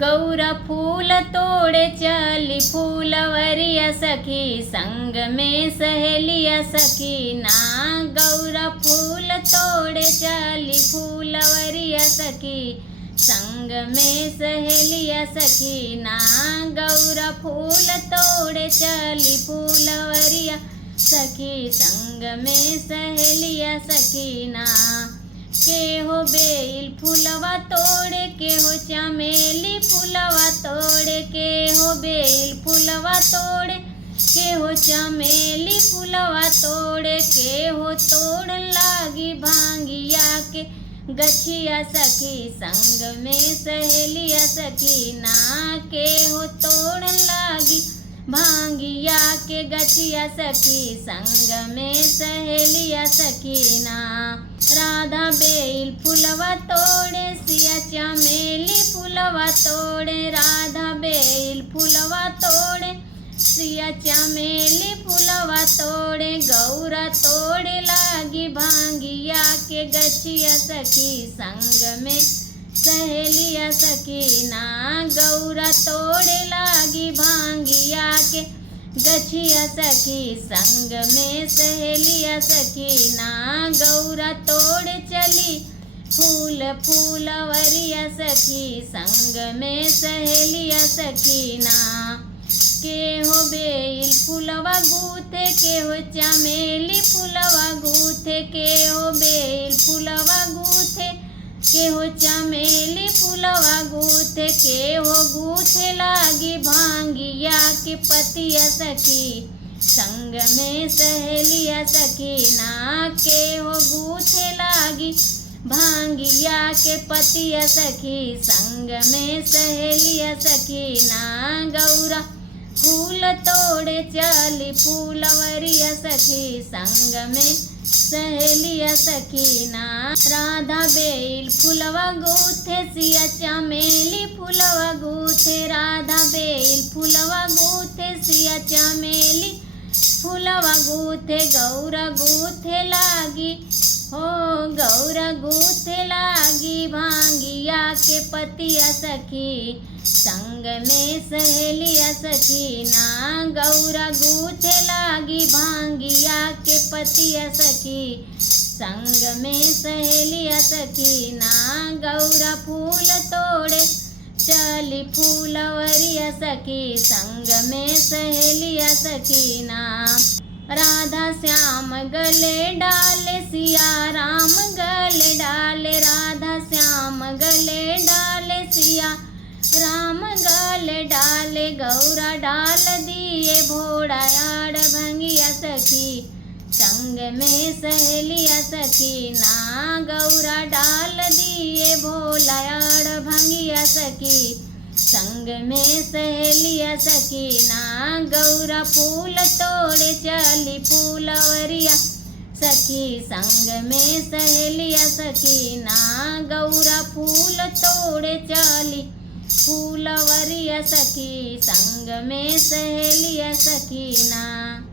गौरा फूल तोड़े चली फूलवरिया सखी, संग में सहेलिया सखी ना। गौरा फूल तोड़े चली फूलवरिया सखी, संग में सहेलिया सखी ना। गौरा फूल तोड़े चली फूलवरिया सखी, संग में सहेलिया सखी ना। के हो बेल फूलवा तोड़े, के हो चमेली फूलवा तोड़े, के हो बेल फूलवा तोड़े, के हो चमेली फूलवा तोड़े, के हो तोड़ लागी भांगिया के गछिया सखी, संग में सहेलिया सखी ना। के हो तोड़ लागी भांगिया के गछिया सखी, संग में सहेलिया सखी ना। राधा बेल फूलवा तोड़े, सिया चमेली फूलवा तोड़े, राधा बेल फूलवा तोड़े, सिया चमेली फूलवा तोड़े। गौरा तोड़े लागी भांगिया के गछिया सखी, संग में सहेलिया सखी ना। गौरा तोड़े लागी भांगिया के गछिया सखी, संग में सहेलिया सखी ना। गौरा तोड़ चली फूल फूलवरिया सखी, संग में सहेलिया सखी ना। के हो बेल फूलवा गूथे, के हो चमेली फूलवा गूथे, के हो बेल फूलवा गूथे, के हो चमेली फूलवा गूथे, के हो गूथे लागी भांगिया के पतिया सखी, संग में सहेलिया सखी ना। के हो गूथे लागी भांगिया के पतिया सखी, संग में सहेलिया सखी ना। गौरा फूल तोड़े चली फूलवरिया सखी, संग में सहेलिया सखी ना। राधा बेल फूलवा गूथे, सिया चमेली फूलवा गूथे, राधा बेल फूलवा गूथे, सिया चमेली फूलवा गूथे। गौरा गूथे लागी हो, गौरा गूथे लागी भांगिया के पतिया सखी, संग में सहेलिया सखी ना। गौरा गूथे लागी भांगिया के पतिया सखी, संग में सहेलिया सखी ना। गौरा फूल तोड़े चली फूलवरिया सखी, संग में सहेलिया सखी ना। राधा श्याम गले डाले, सिया राम गले डाले, राधा श्याम गले डाले, सिया राम गले डाले। गौरा डाल दिए भोड़ा याड़ भंगिया सखी, संग में सहेलिया सखी ना। गौरा डाल दिए भोला याड़ भंगिया सखी, संग में सहेलिया सखी ना। गौरा फूल तोड़े चली फूलवरिया सखी, संग में सहेलिया सखी ना। गौरा फूल तोड़े चली फूलवरिया सखी, संग में सहेलिया सखी ना।